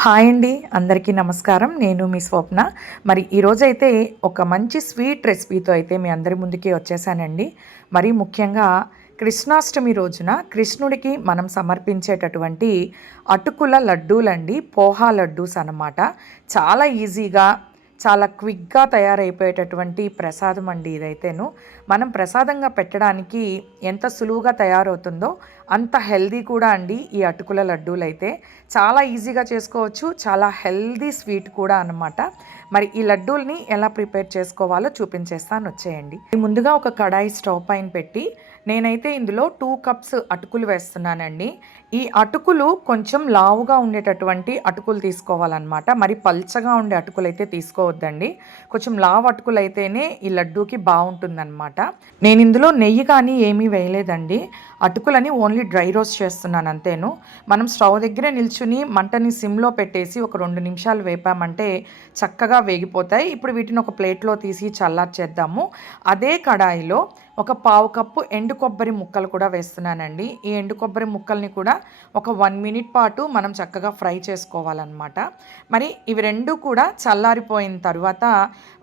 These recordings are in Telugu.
హాయ్ అండి అందరికీ నమస్కారం. నేను మీ స్వప్న. మరి ఈరోజైతే ఒక మంచి స్వీట్ రెసిపీతో అయితే మీ అందరి ముందుకి వచ్చేసానండి. మరి ముఖ్యంగా కృష్ణాష్టమి రోజున కృష్ణుడికి మనం సమర్పించేటటువంటి అటుకుల లడ్డూలండి పోహా లడ్డూస్ అన్నమాట. చాలా ఈజీగా చాలా క్విక్గా తయారైపోయేటటువంటి ప్రసాదం అండి ఇదైతేను. మనం ప్రసాదంగా పెట్టడానికి ఎంత సులువుగా తయారవుతుందో అంత హెల్దీ కూడా అండి ఈ అటుకుల లడ్డూలు అయితే చాలా ఈజీగా చేసుకోవచ్చు చాలా హెల్దీ స్వీట్ కూడా అనమాట మరి ఈ లడ్డూల్ని ఎలా ప్రిపేర్ చేసుకోవాలో చూపించేస్తాను. వచ్చేయండి. ముందుగా ఒక కడాయి స్టవ్ పైన పెట్టి నేనైతే ఇందులో టూ కప్స్ అటుకులు వేస్తున్నానండి. ఈ అటుకులు కొంచెం లావుగా ఉండేటటువంటి అటుకులు తీసుకోవాలన్నమాట. మరి పల్చగా ఉండే అటుకులు అయితే తీసుకోవద్దండి. కొంచెం లావు అటుకులు అయితేనే ఈ లడ్డూకి బాగుంటుందన్నమాట. నేను ఇందులో నెయ్యి కానీ ఏమీ వేయలేదండి. అటుకులని ఓన్లీ డ్రై రోస్ట్ చేస్తున్నాను అంతేను. మనం స్టవ్ దగ్గరే నిల్చుని మంటని సిమ్లో పెట్టేసి ఒక రెండు నిమిషాలు వేపామంటే చక్కగా వేగిపోతాయి. ఇప్పుడు వీటిని ఒక ప్లేట్లో తీసి చల్లార్చేద్దాము అదే కడాయిలో ఒక పావు కప్పు ఎండు కొబ్బరి ముక్కలు కూడా వేస్తున్నానండి. ఈ ఎండు కొబ్బరి ముక్కల్ని కూడా ఒక వన్ మినిట్ పాటు మనం చక్కగా ఫ్రై చేసుకోవాలన్నమాట. మరి ఇవి రెండు కూడా చల్లారిపోయిన తర్వాత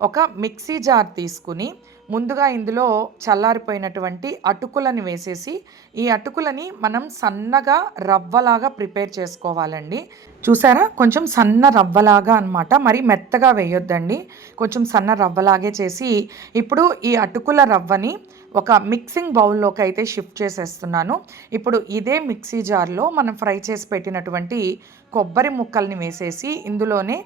ఒక మిక్సీ జార్ తీసుకుని ముందుగా ఇందులో చల్లారిపోయినటువంటి అటుకులని వేసేసి ఈ అటుకులని మనం సన్నగా రవ్వలాగా ప్రిపేర్ చేసుకోవాలండి. చూసారా? కొంచెం సన్న రవ్వలాగా అనమాట మరి మెత్తగా వేయొద్దండి. కొంచెం సన్న రవ్వలాగే చేసి ఇప్పుడు ఈ అటుకుల రవ్వని ఒక మిక్సింగ్ బౌల్లోకి అయితే షిఫ్ట్ చేసేస్తున్నాను. ఇప్పుడు ఇదే మిక్సీ జార్లో మనం ఫ్రై చేసి పెట్టినటువంటి కొబ్బరి ముక్కల్ని వేసేసి ఇందులోనే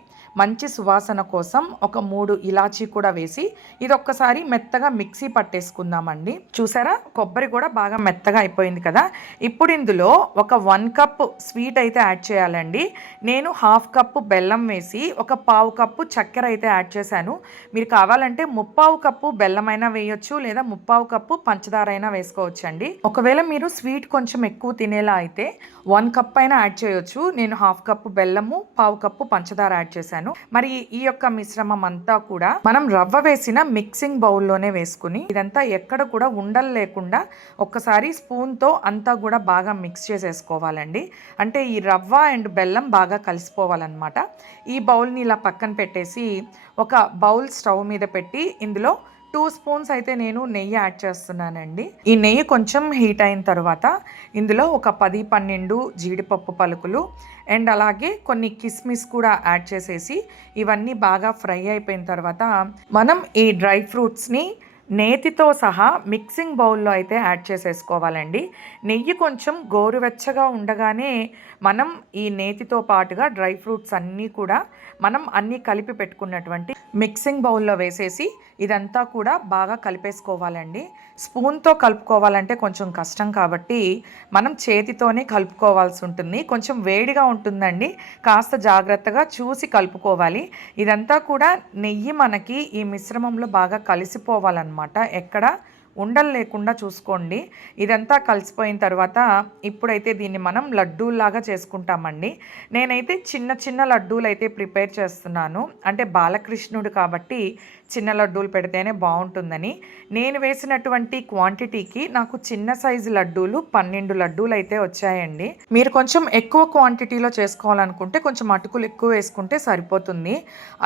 మంచి సువాసన కోసం ఒక మూడు ఇలాచీ కూడా వేసి ఇది ఒక్కసారి మెత్తగా మిక్సీ పట్టేసుకుందామండి. చూసారా? కొబ్బరి కూడా బాగా మెత్తగా అయిపోయింది కదా? ఇప్పుడు ఇందులో ఒక వన్ కప్ స్వీట్ అయితే యాడ్ చేయాలండి. నేను హాఫ్ కప్పు బెల్లం వేసి ఒక పావు కప్పు చక్కెర అయితే యాడ్ చేశాను. మీరు కావాలంటే ముప్పావు కప్పు బెల్లం అయినా వేయొచ్చు లేదా ముప్పావు కప్పు పంచదార అయినా వేసుకోవచ్చు అండి ఒకవేళ మీరు స్వీట్ కొంచెం ఎక్కువ తినేలా అయితే వన్ కప్ అయినా యాడ్ చేయొచ్చు. నేను హాఫ్ కప్పు బెల్లము పావు కప్పు పంచదార యాడ్ చేశాను. చేశాను. మరి ఈ యొక్క మిశ్రమం అంతా కూడా మనం రవ్వ వేసిన మిక్సింగ్ బౌల్లోనే వేసుకుని ఇదంతా ఎక్కడ కూడా ఉండలు లేకుండా ఒక్కసారి స్పూన్తో అంతా కూడా బాగా మిక్స్ చేసేసుకోవాలండి. అంటే ఈ రవ్వ అండ్ బెల్లం బాగా కలిసిపోవాలన్నమాట. ఈ బౌల్ని ఇలా పక్కన పెట్టేసి ఒక బౌల్ స్టవ్ మీద పెట్టి ఇందులో టూ స్పూన్స్ అయితే నేను నెయ్యి యాడ్ చేస్తున్నానండి. ఈ నెయ్యి కొంచెం హీట్ అయిన తర్వాత ఇందులో ఒక పది పన్నెండు జీడిపప్పు పలుకులు అండ్ అలాగే కొన్ని కిస్మిస్ కూడా యాడ్ చేసేసి ఇవన్నీ బాగా ఫ్రై అయిపోయిన తర్వాత మనం ఈ డ్రై ఫ్రూట్స్ని నేతితో సహా మిక్సింగ్ బౌల్లో అయితే యాడ్ చేసేసుకోవాలండి. నెయ్యి కొంచెం గోరువెచ్చగా ఉండగానే మనం ఈ నేతితో పాటుగా డ్రై ఫ్రూట్స్ అన్నీ కూడా మనం అన్నీ కలిపి పెట్టుకున్నటువంటి మిక్సింగ్ బౌల్లో వేసేసి ఇదంతా కూడా బాగా కలిపేసుకోవాలండి. స్పూన్తో కలుపుకోవాలంటే కొంచెం కష్టం కాబట్టి మనం చేతితోనే కలుపుకోవాల్సి ఉంటుంది. కొంచెం వేడిగా ఉంటుందండి. కాస్త జాగ్రత్తగా చూసి కలుపుకోవాలి. ఇదంతా కూడా నెయ్యి మనకి ఈ మిశ్రమంలో బాగా కలిసిపోవాలన్నమాట. ఎక్కడ? ఉండలు లేకుండా చూసుకోండి. ఇదంతా కలిసిపోయిన తర్వాత ఇప్పుడైతే దీన్ని మనం లడ్డూల్లాగా చేసుకుంటామండి. నేనైతే చిన్న చిన్న లడ్డూలు అయితే ప్రిపేర్ చేస్తున్నాను. అంటే బాలకృష్ణుడు కాబట్టి చిన్న లడ్డూలు పెడితేనే బాగుంటుందని. నేను వేసినటువంటి క్వాంటిటీకి నాకు చిన్న సైజు లడ్డూలు పన్నెండు లడ్డూలు అయితే వచ్చాయండి. మీరు కొంచెం ఎక్కువ క్వాంటిటీలో చేసుకోవాలనుకుంటే కొంచెం అటుకులు ఎక్కువ వేసుకుంటే సరిపోతుంది.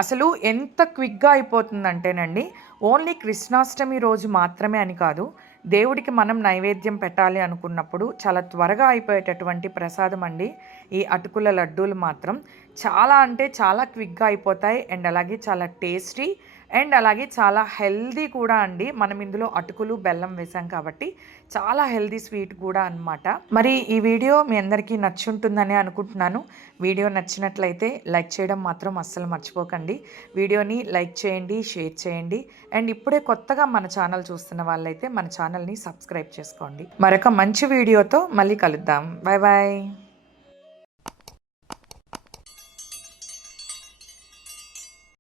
అసలు ఎంత క్విక్గా అయిపోతుందంటేనండి ఓన్లీ కృష్ణాష్టమి రోజు మాత్రమే అని కాదు దేవుడికి మనం నైవేద్యం పెట్టాలి అనుకున్నప్పుడు చాలా త్వరగా అయిపోయేటటువంటి ప్రసాదం అండి. ఈ అటుకుల లడ్డూలు మాత్రం చాలా అంటే చాలా క్విక్గా అయిపోతాయి అండ్ అలాగే చాలా టేస్టీ అండ్ అలాగే చాలా హెల్దీ కూడా అండి. మనం ఇందులో అటుకులు బెల్లం వేసాం కాబట్టి చాలా హెల్దీ స్వీట్ కూడా అనమాట మరి ఈ వీడియో మీ అందరికీ నచ్చుంటుందని అనుకుంటున్నాను. వీడియో నచ్చినట్లయితే లైక్ చేయడం మాత్రం అస్సలు మర్చిపోకండి. వీడియోని లైక్ చేయండి షేర్ చేయండి. అండ్ ఇప్పుడే కొత్తగా మన ఛానల్ చూస్తున్న వాళ్ళైతే మన ఛానల్ని సబ్స్క్రైబ్ చేసుకోండి. మరొక మంచి వీడియోతో మళ్ళీ కలుద్దాం. Bye bye